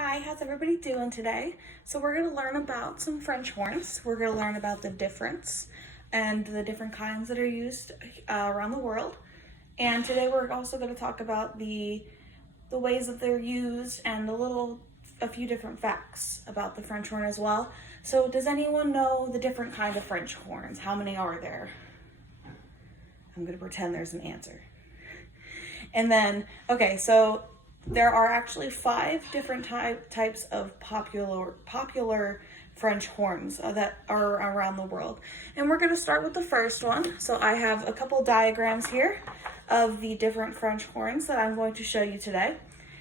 Hi, how's everybody doing today? So we're going to learn about some French horns. We're going to learn about the difference and the different kinds that are used around the world. And today we're also going to talk about the ways that they're used and a few different facts about the French horn as well. So does anyone know the different kind of French horns? How many are there? I'm going to pretend there's an answer. And then, okay, so there are actually 5 different types of popular French horns that are around the world. And we're going to start with the first one. So I have a couple diagrams here of the different French horns that I'm going to show you today.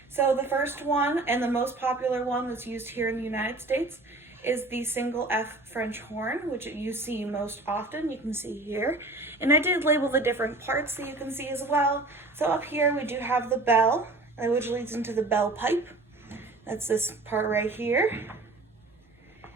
So the first one and the most popular one that's used here in the United States is the single F French horn, which you see most often. You can see here. And I did label the different parts so you can see as well. So up here we do have the bell, which leads into the bell pipe. That's this part right here.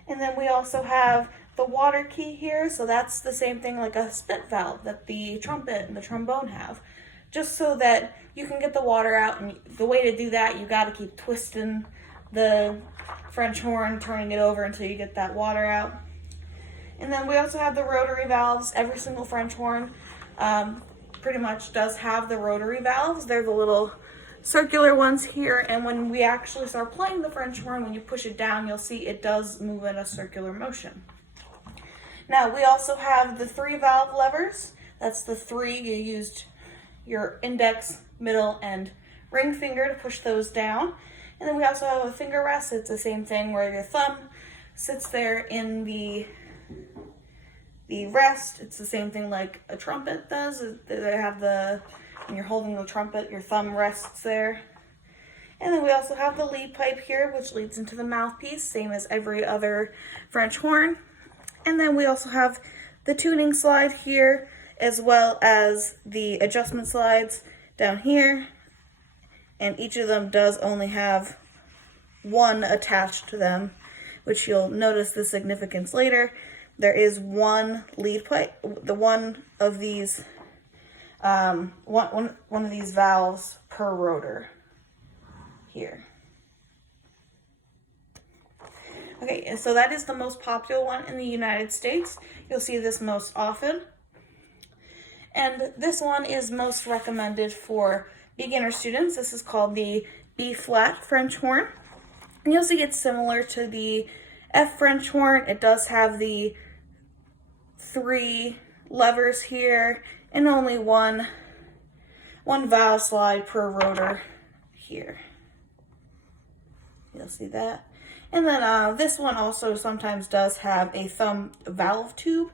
And then we also have the water key here. So that's the same thing like a spit valve that the trumpet and the trombone have. Just so that you can get the water out, and the way to do that, you got to keep twisting the French horn, turning it over until you get that water out. And then we also have the rotary valves. Every single French horn pretty much does have the rotary valves. They're the little circular ones here, and when we actually start playing the French horn, when you push it down, you'll see it does move in a circular motion. Now we also have the 3 valve levers. That's the 3. You used your index, middle, and ring finger to push those down. And then we also have a finger rest. It's the same thing where your thumb sits there in the rest. It's the same thing like a trumpet does. They have when you're holding the trumpet, your thumb rests there. And then we also have the lead pipe here, which leads into the mouthpiece, same as every other French horn. And then we also have the tuning slide here, as well as the adjustment slides down here. And each of them does only have one attached to them, which you'll notice the significance later. There is one lead pipe, one of these valves per rotor here. Okay, so that is the most popular one in the United States. You'll see this most often. And this one is most recommended for beginner students. This is called the B-flat French horn. And you'll see it's similar to the F French horn. It does have the 3 levers here and only one valve slide per rotor here. You'll see that. And then this one also sometimes does have a thumb valve tube.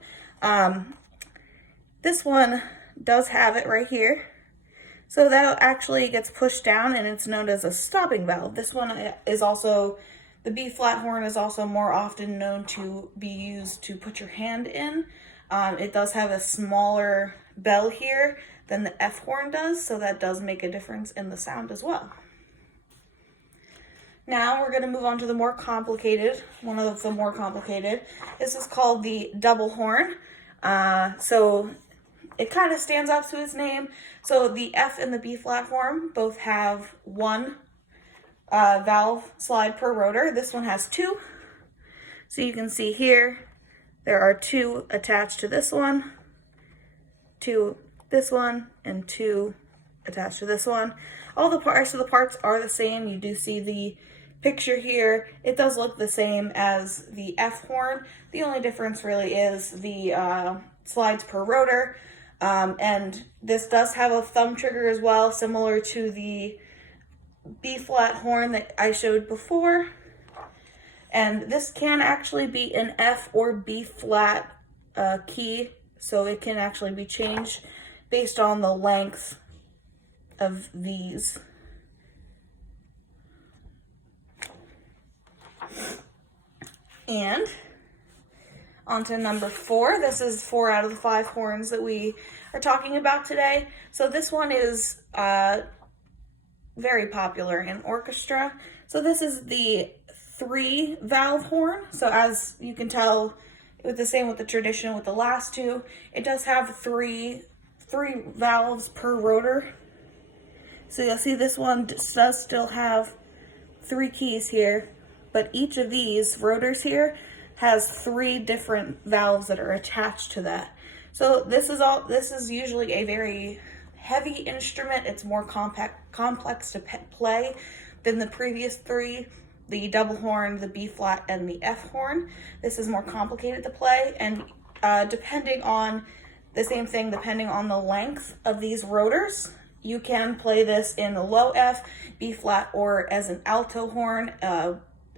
This one does have it right here. So that actually gets pushed down, and it's known as a stopping valve. This one is also, the B-flat horn is also more often known to be used to put your hand in. It does have a smaller bell here than the F horn does, so that does make a difference in the sound as well. Now we're going to move on to the more complicated, one of the more complicated. This is called the double horn. So it kind of stands out to its name. So the F and the B-flat horn both have one valve slide per rotor. This one has 2. So you can see here, there are 2 attached to this one, 2 this one, and 2 attached to this one. All the parts of the parts are the same. You do see the picture here. It does look the same as the F horn. The only difference really is the slides per rotor. And this does have a thumb trigger as well, similar to the B-flat horn that I showed before. And this can actually be an F or B-flat key, so it can actually be changed based on the length of these. And on to number 4. This is 4 out of the 5 horns that we are talking about today. So this one is very popular in orchestra. So this is the 3 valve horn. So as you can tell, with the same with the tradition with the last 2, it does have three valves per rotor. So you'll see this one does still have 3 keys here, but each of these rotors here has 3 different valves that are attached to that. So this is usually a very heavy instrument. It's more complex to play than the previous 3, the double horn, the B flat, and the F horn. This is more complicated to play, and depending on the length of these rotors, you can play this in the low F, B flat, or as an alto horn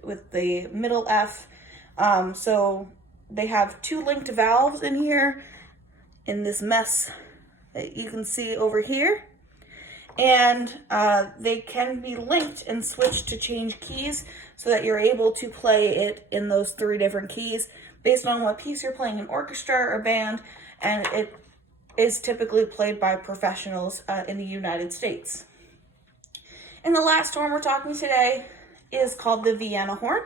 with the middle F. So they have 2 linked valves in here in this mess that you can see over here. And they can be linked and switched to change keys so that you're able to play it in those 3 different keys based on what piece you're playing in orchestra or band, and it is typically played by professionals in the United States. And the last horn we're talking today is called the Vienna horn.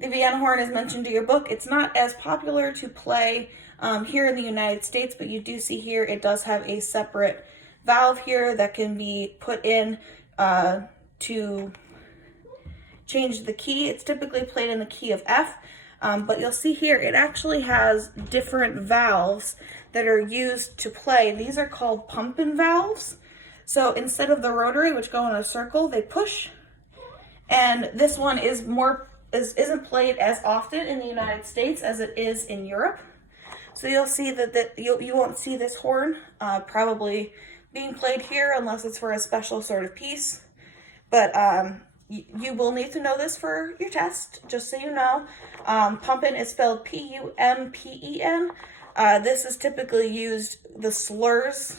The Vienna horn is mentioned in your book. It's not as popular to play here in the United States, but you do see here it does have a separate valve here that can be put in to change the key. It's typically played in the key of F, but you'll see here it actually has different valves that are used to play. These are called pump-in valves. So instead of the rotary, which go in a circle, they push. And this one isn't played as often in the United States as it is in Europe. So you'll see that you won't see this horn probably being played here unless it's for a special sort of piece. But you will need to know this for your test, just so you know. Pumpin is spelled P-U-M-P-E-N. This is typically used, the slurs,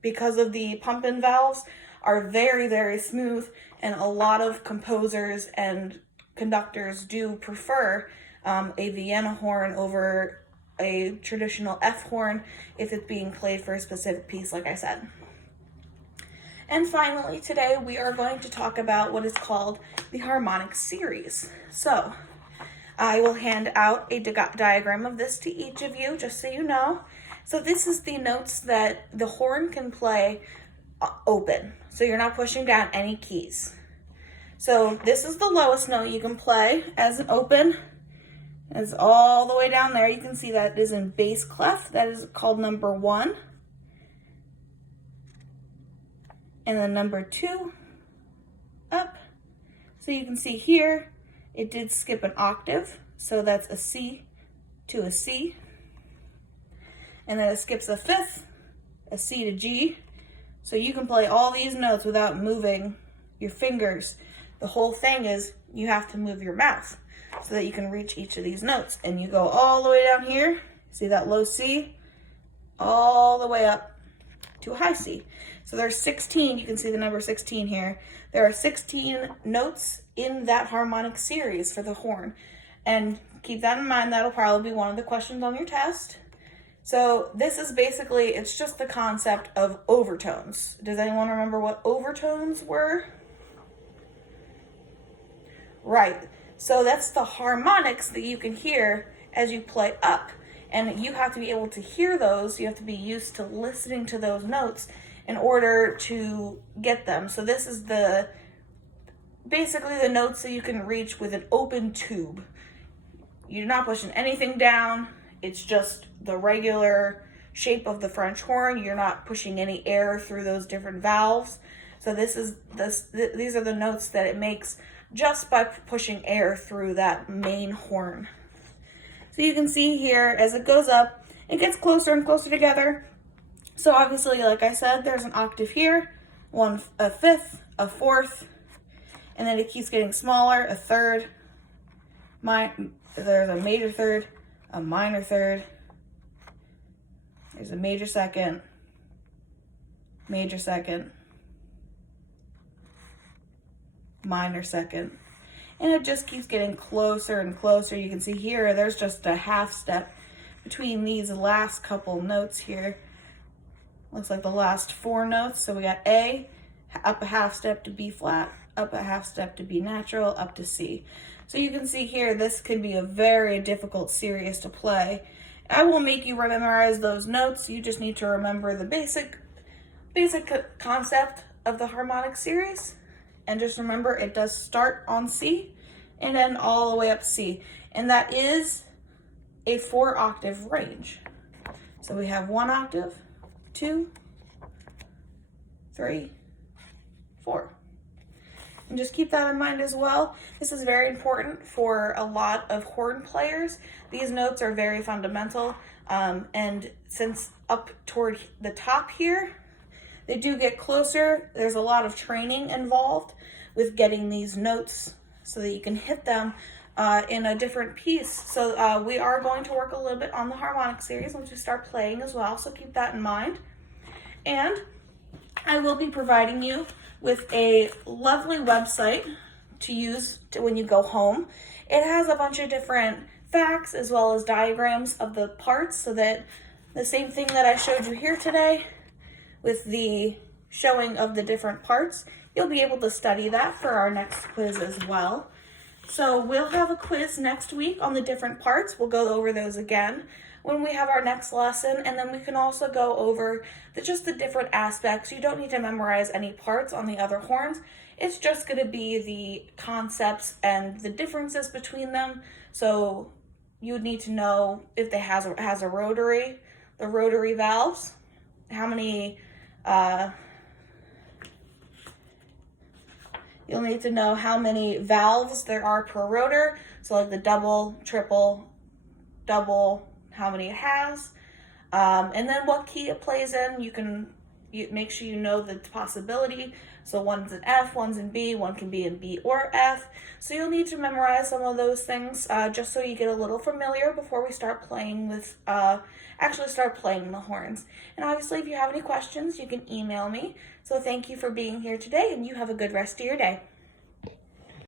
because of the pump-in valves, are very, very smooth, and a lot of composers and conductors do prefer a Vienna horn over a traditional F horn if it's being played for a specific piece, like I said. And finally, today we are going to talk about what is called the harmonic series. So I will hand out a diagram of this to each of you, just so you know. So this is the notes that the horn can play open. So you're not pushing down any keys. So this is the lowest note you can play as an open. It's all the way down there. You can see that is in bass clef. That is called number 1. And then number 2 up. So you can see here, it did skip an octave. So that's a C to a C. And then it skips a 5th, a C to G. So you can play all these notes without moving your fingers. The whole thing is you have to move your mouth so that you can reach each of these notes. And you go all the way down here, see that low C, all the way up to a high C. So there's 16, you can see the number 16 here. There are 16 notes in that harmonic series for the horn. And keep that in mind, that'll probably be one of the questions on your test. So this is basically, it's just the concept of overtones. Does anyone remember what overtones were? Right, so that's the harmonics that you can hear as you play up. And you have to be able to hear those, you have to be used to listening to those notes in order to get them. So this is basically the notes that you can reach with an open tube. You're not pushing anything down, it's just the regular shape of the French horn. You're not pushing any air through those different valves. So these are the notes that it makes just by pushing air through that main horn. So you can see here, as it goes up, it gets closer and closer together. So obviously, like I said, there's an octave here, a 5th, a 4th, and then it keeps getting smaller, a 3rd, there's a major 3rd, a minor 3rd, there's a major 2nd, major 2nd, minor 2nd, and it just keeps getting closer and closer. You can see here, there's just a half step between these last couple notes here. Looks like the last 4 notes. So we got A, up a half step to B flat, up a half step to B natural, up to C. So you can see here, this can be a very difficult series to play. I won't make you memorize those notes. You just need to remember the basic concept of the harmonic series. And just remember, it does start on C and then all the way up C. And that is a 4-octave range. So we have 1 octave, 2, 3, 4. And just keep that in mind as well. This is very important for a lot of horn players. These notes are very fundamental. And since up toward the top here, they do get closer. There's a lot of training involved with getting these notes so that you can hit them in a different piece. So we are going to work a little bit on the harmonic series once we start playing as well. So keep that in mind. And I will be providing you with a lovely website to use when you go home. It has a bunch of different facts as well as diagrams of the parts, so that the same thing that I showed you here today with the showing of the different parts, you'll be able to study that for our next quiz as well. So we'll have a quiz next week on the different parts. We'll go over those again when we have our next lesson, and then we can also go over just the different aspects. You don't need to memorize any parts on the other horns. It's just going to be the concepts and the differences between them. So you would need to know if they has a rotary, the rotary valves, how many, you'll need to know how many valves there are per rotor. So like the double, triple, double, how many it has, and then what key it plays in. You make sure you know the possibility. So one's in F, one's in B, one can be in B or F. So you'll need to memorize some of those things just so you get a little familiar before we start playing with, actually start playing the horns. And obviously if you have any questions, you can email me. So thank you for being here today, and you have a good rest of your day.